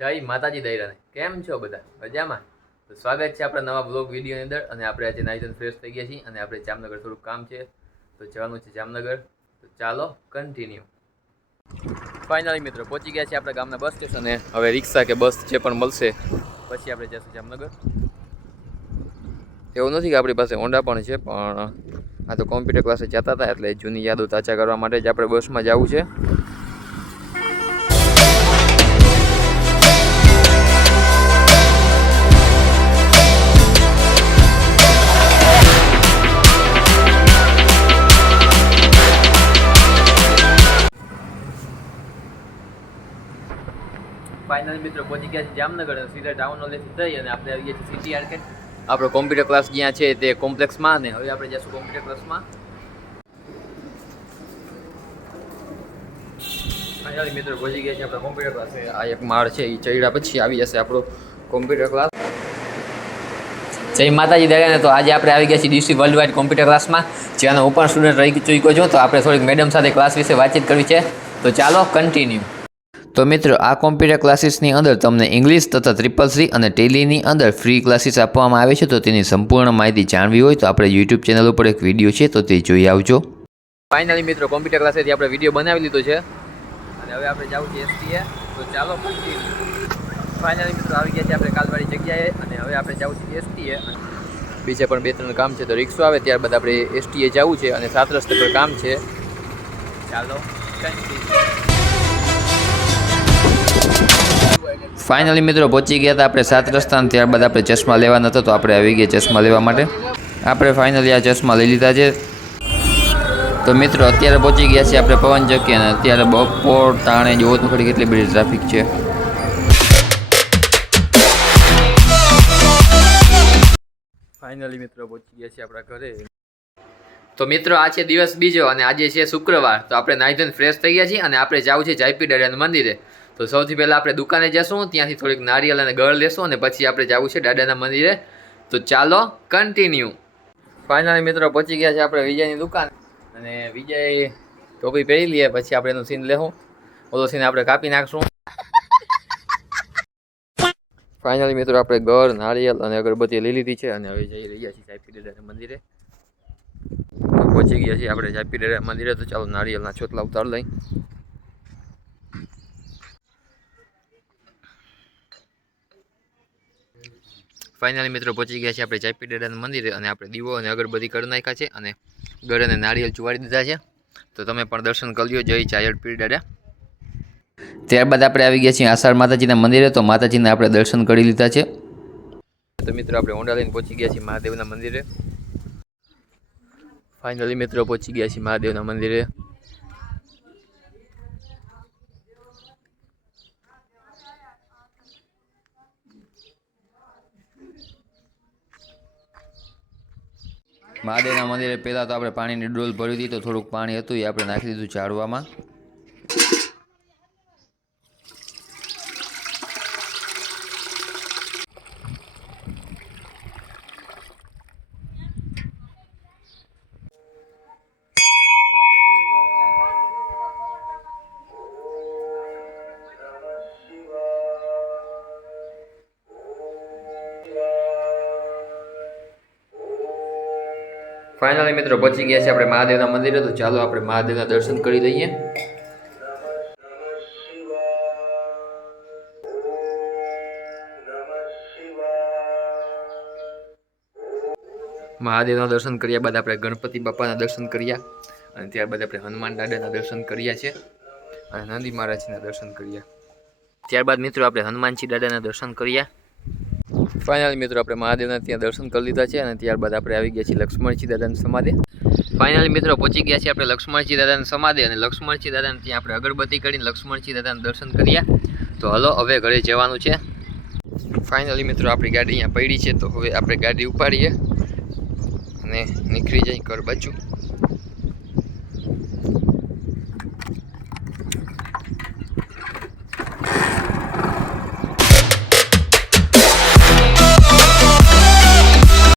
જય માતાજી દૈરાને કેમ છો બધા મજામાં? તો સ્વાગત છે આપણા નવા બ્લોગ વિડીયોની અંદર. અને આપણે આજે નાઈધન ફ્રેશ થઈ ગયા છીએ અને આપણે જામનગર થોડુંક કામ છે તો જવાનું છે જામનગર. તો ચાલો કન્ટિન્યુ. ફાઇનલી મિત્રો પહોંચી ગયા છે આપણા ગામના બસ સ્ટેશને. હવે રિક્ષા કે બસ જે પણ મળશે પછી આપણે જઈશું જામનગર. એવું નથી કે આપણી પાસે હોન્ડા પણ છે, પણ આ તો કોમ્પ્યુટર ક્લાસે જતા હતા એટલે જૂની યાદો તાજા કરવા માટે જ આપણે બસમાં જવું છે. ફાઇનલી મિત્રો પહોંચી ગયા છે જામનગર. સીધા ટાઉન નોલેજથી થઈ અને આપણે આવી ગયા છીએ સિટી આર્કેડ. આપણો કોમ્પ્યુટર ક્લાસ જ્યાં છે તે કોમ્પ્લેક્સમાં, અને હવે આપણે જઈશું કોમ્પ્યુટર ક્લાસમાં. ફાઇનલી મિત્રો પહોંચી ગયા છે આપણા કોમ્પ્યુટર ક્લાસે. આ એક માળ છે એ ચડ્યા પછી આવી જશે આપણો કોમ્પ્યુટર ક્લાસ. જય માતાજી દયાને. તો આજે આપણે આવી ગયા છીએ ડીસી વર્લ્ડ વાઇડ કોમ્પ્યુટર ક્લાસમાં, જેનો હું પણ સ્ટુડન્ટ રહી ચૂક્યો છું. તો આપણે થોડીક મેડમ સાથે ક્લાસ વિશે વાતચીત કરવી છે. તો ચાલો કન્ટિન્યુ. તો મિત્રો આ કોમ્પ્યુટર ક્લાસીસની અંદર તમને ઇંગ્લિશ તથા CCC અને ટેલીની અંદર ફ્રી ક્લાસીસ આપવામાં આવે છે. તો તેની સંપૂર્ણ માહિતી જાણવી હોય તો આપણે યુટ્યુબ ચેનલ ઉપર એક વિડીયો છે તો તે જોઈ આવજો. ફાઇનલી મિત્રો કોમ્પ્યુટર ક્લાસેથી આપણે વિડીયો બનાવી લીધો છે અને હવે આપણે જવું છે STA. તો ચાલો ફાઇનલી મિત્રો આવી ગયા છે આપણે કાલવાળી જગ્યાએ અને હવે આપણે જવું છે STA. બીજા પણ 2-3 કામ છે તો રિક્ષો આવે ત્યારબાદ આપણે STA જવું છે અને 7 રસ્તે પર કામ છે. ચાલો ફાઇનલી મિત્રો પહોંચી ગયા હતા આપણે 7 રસ્તા. ત્યારબાદ આપણે ચશ્મા લેવાના હતા તો આપણે આવી ગયા ચશ્મા લેવા માટે. આપણે ફાઇનલી આ ચશ્મા લઈ લીધા છે. તો મિત્રો અત્યારે પહોંચી ગયા છીએ આપણે પવન ચક્કી અને અત્યારે બપોર તાણે જોવો તો ખરી કેટલી બધી ટ્રાફિક છે. ફાઇનલી મિત્રો પહોંચી ગયા છીએ આપણા ઘરે. તો મિત્રો આ છે દિવસ બીજો અને આજે છે શુક્રવાર. તો આપણે નાઈધન ફ્રેશ થઈ ગયા છીએ અને આપણે જવું છે જાયપી દાદાના મંદિરે. તો સૌથી પહેલાં આપણે દુકાને જઈશું, ત્યાંથી થોડીક નારિયેલ અને ગળ લેશું અને પછી આપણે જવું છે દાદાના મંદિરે. તો ચાલો કન્ટિન્યુ. ફાઇનલી મિત્રો પહોંચી ગયા છે આપણે વિજયની દુકાન અને વિજય ટોપી પહેરી લઈએ પછી આપણે એનું સીન લેવું. ઓલો સીન આપણે કાપી નાખશું. ફાઇનલી મિત્રો આપણે ગળ, નારિયેલ અને અગરબત્તી લઈ લીધી છે અને હવે જઈ રહ્યા છીએ જાયપી દાદાના મંદિરે. તો પહોંચી ગયા છીએ આપણે જાયપી દાદાના મંદિરે. તો ચાલો નારિયેલના ચોટલા ઉતાર લઈ. ફાઇનલી મિત્રો પહોંચી ગયા છે આપણે જાયપી દાદાના મંદિરે અને આપણે દીવો અને અગરબત્તી કરી નાખ્યા છે અને ગળ અને નારિયેલ ચુવાડી દીધા છે. તો તમે પણ દર્શન કરી લો. જય જાયપી દાદા. ત્યારબાદ આપણે આવી ગયા છીએ આષાઢ માતાજીના મંદિરે. તો માતાજીને આપણે દર્શન કરી લીધા છે. તો મિત્રો આપણે હોન્ડા લઈને પહોંચી ગયા છીએ મહાદેવના મંદિરે. ફાઇનલી મિત્રો પહોંચી ગયા છીએ મહાદેવના મંદિરે. મહાદેવના મંદિરે પહેલાં તો આપણે પાણીની ડોલ ભરી હતી. તો થોડુંક પાણી હતું એ આપણે નાખી દીધું ઝાડવામાં. ફાઇનલી મિત્રો પહોંચી ગયા છે આપણે મહાદેવના મંદિરે. તો ચાલો આપણે મહાદેવના દર્શન કરી લઈએ. મહાદેવના દર્શન કર્યા બાદ આપણે ગણપતિ બાપાના દર્શન કર્યા અને ત્યારબાદ આપણે હનુમાન દાદાના દર્શન કર્યા છે અને નંદી મહારાજના દર્શન કર્યા. ત્યારબાદ મિત્રો આપણે હનુમાનજી દાદાના દર્શન કર્યા. ફાઇનલી મિત્રો આપણે મહાદેવના ત્યાં દર્શન કરી લીધા છે અને ત્યારબાદ આપણે આવી ગયા છીએ લક્ષ્મણજી દાદાની સમાધિ. ફાઇનલી મિત્રો પહોંચી ગયા છીએ આપણે લક્ષ્મણજી દાદાની સમાધિ અને લક્ષ્મણજી દાદાને ત્યાં આપણે અગરબત્તી કરીને લક્ષ્મણજી દાદાના દર્શન કર્યા. તો હલો હવે ઘરે જવાનું છે. ફાઇનલી મિત્રો આપણી ગાડી અહીંયા પડી છે તો હવે આપણે ગાડી ઉપાડીએ અને નીકળી જઈએ ઘર બાજુ.